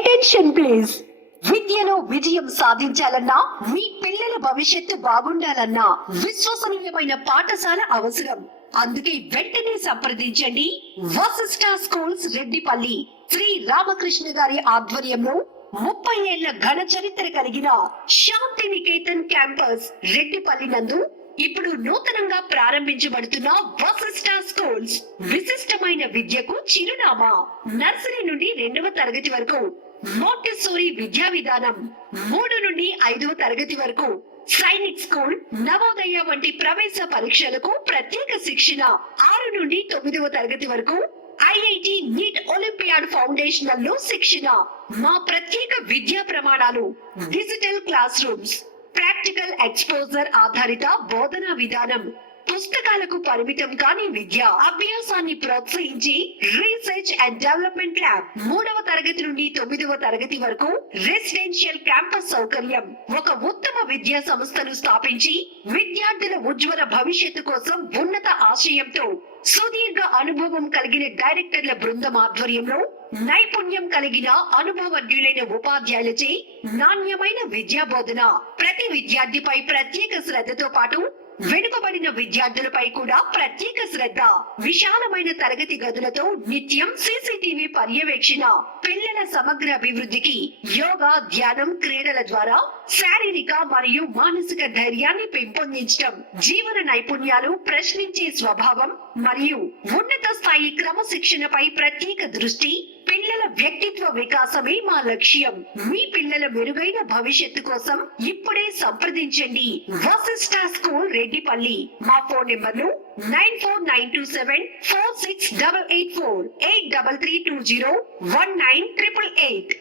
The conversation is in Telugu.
అటెన్షన్ ప్లీజ్ విద్యలో విజయం సాధించాలన్నా మీ పిల్లల భవిష్యత్తు బాగుండాలన్నా విశ్వసనీయమైన పాఠశాల అవసరం. అందుకే వెంటనే సంప్రదించండి. వసిష్ట స్కూల్స్ రెడ్డిపల్లి. శ్రీ రామకృష్ణ గారి ఆధ్వర్యంలో ముప్పై ఏళ్ళ ఘన చరిత్ర కలిగిన శాంతి నికేతన్ క్యాంపస్ రెడ్డిపల్లి నందు ఇప్పుడు నూతనంగా ప్రారంభించబడుతున్న వసిష్ట స్కూల్స్. విశిష్టమైన విద్యకు చిరునామా. నర్సరీ నుండి రెండవ తరగతి వరకు మోంటెసోరి విద్యా విధానం మూడు నుండి ఐదవ తరగతి వరకు సైనిక్ స్కూల్ నవోదయ వంటి ప్రవేశ పరీక్షలకు ప్రత్యేక శిక్షణ ఆరు నుండి తొమ్మిదవ తరగతి వరకు ఐఐటి నీట్ ఒలింపియాడ్ ఫౌండేషన్లో శిక్షణ. మా ప్రత్యేక విద్యా ప్రమాణాలు digital classrooms practical exposure ఆధారిత బోధనా విధానం పుస్తకాలకు పరిమితం కాని విద్య అభ్యాసాన్ని ప్రోత్సహించి రీసెర్చ్ అండ్ డెవలప్మెంట్ ల్యాబ్ మూడవ తరగతి నుండి తొమ్మిదవ తరగతి వరకు రెసిడెన్షియల్ క్యాంపస్ సౌకర్యం ఒక ఉత్తమ విద్యా సంస్థను స్థాపించి విద్యార్థుల ఉజ్వల భవిష్యత్తు కోసం ఉన్నత ఆశయంతో సుదీర్ఘ అనుభవం కలిగిన డైరెక్టర్ల బృందం ఆధ్వర్యంలో నైపుణ్యం కలిగిన అనుభవజ్ఞులైన ఉపాధ్యాయులచే నాణ్యమైన విద్యా బోధన ప్రతి విద్యార్థిపై ప్రత్యేక శ్రద్ధతో పాటు వెనుకబడిన విద్యార్థులపై కూడా ప్రత్యేక శ్రద్ధ. విశాలమైన తరగతి గదులతో నిత్యం సీసీటీవీ పర్యవేక్షణ. పిల్లల సమగ్ర అభివృద్ధికి యోగా ధ్యానం క్రీడల ద్వారా శారీరక మరియు మానసిక ధైర్యాన్ని పెంపొందించడం జీవన నైపుణ్యాలు ప్రశ్నించే స్వభావం మరియు ఉన్నత స్థాయి క్రమశిక్షణపై ప్రత్యేక దృష్టి పిల్లల వ్యక్తిత్వ వికాసమే మా లక్ష్యం. మీ పిల్లల మెరుగైన భవిష్యత్తు కోసం ఇప్పుడే సంప్రదించండి. వసిష్ట స్కూల్ రెడ్డిపల్లి. మా phone numbers nine four nine two seven four six double eight four eight double three two zero one nine triple eight.